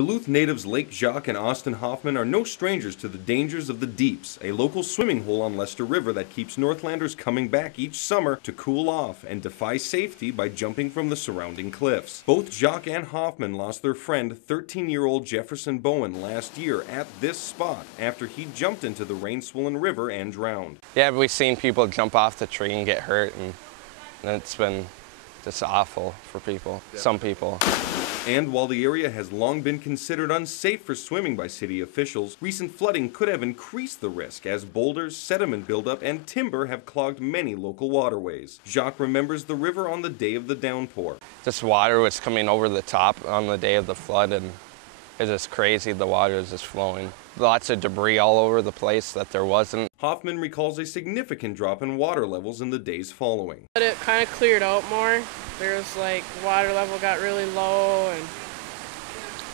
Duluth natives Lake Jacques and Austin Hoffman are no strangers to the dangers of the Deeps, a local swimming hole on Leicester River that keeps Northlanders coming back each summer to cool off and defy safety by jumping from the surrounding cliffs. Both Jacques and Hoffman lost their friend, 13-year-old Jefferson Bowen, last year at this spot after he jumped into the rain-swollen river and drowned. Yeah, we've seen people jump off the tree and get hurt, and it's been just awful for people, some people. And while the area has long been considered unsafe for swimming by city officials, recent flooding could have increased the risk as boulders, sediment buildup, and timber have clogged many local waterways. Jacques remembers the river on the day of the downpour. This water was coming over the top on the day of the flood, and it's just crazy. The water is just flowing. Lots of debris all over the place that there wasn't. Hoffman recalls a significant drop in water levels in the days following. But it kind of cleared out more. There was water level got really low, and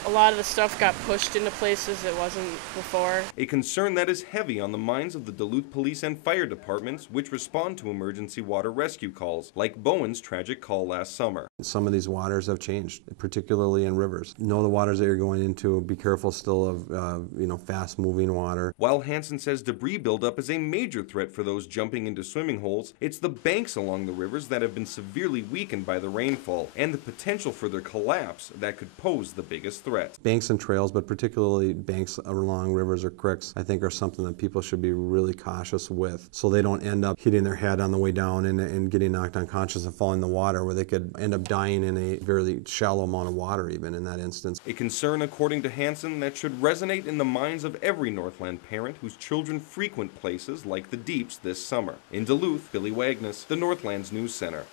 a lot of the stuff got pushed into places it wasn't before. A concern that is heavy on the minds of the Duluth police and fire departments, which respond to emergency water rescue calls, like Bowen's tragic call last summer. Some of these waters have changed, particularly in rivers. Know the waters that you're going into. Be careful still of fast-moving water. While Hansen says debris buildup is a major threat for those jumping into swimming holes, it's the banks along the rivers that have been severely weakened by the rainfall and the potential for their collapse that could pose the biggest threat. Banks and trails, but particularly banks along rivers or creeks, I think are something that people should be really cautious with, so they don't end up hitting their head on the way down and getting knocked unconscious and falling in the water, where they could end up dying in a very shallow amount of water even in that instance. A concern, according to Hansen, that should resonate in the minds of every Northland parent whose children frequent places like the Deeps this summer. In Duluth, Billy Wagner, the Northlands News Center.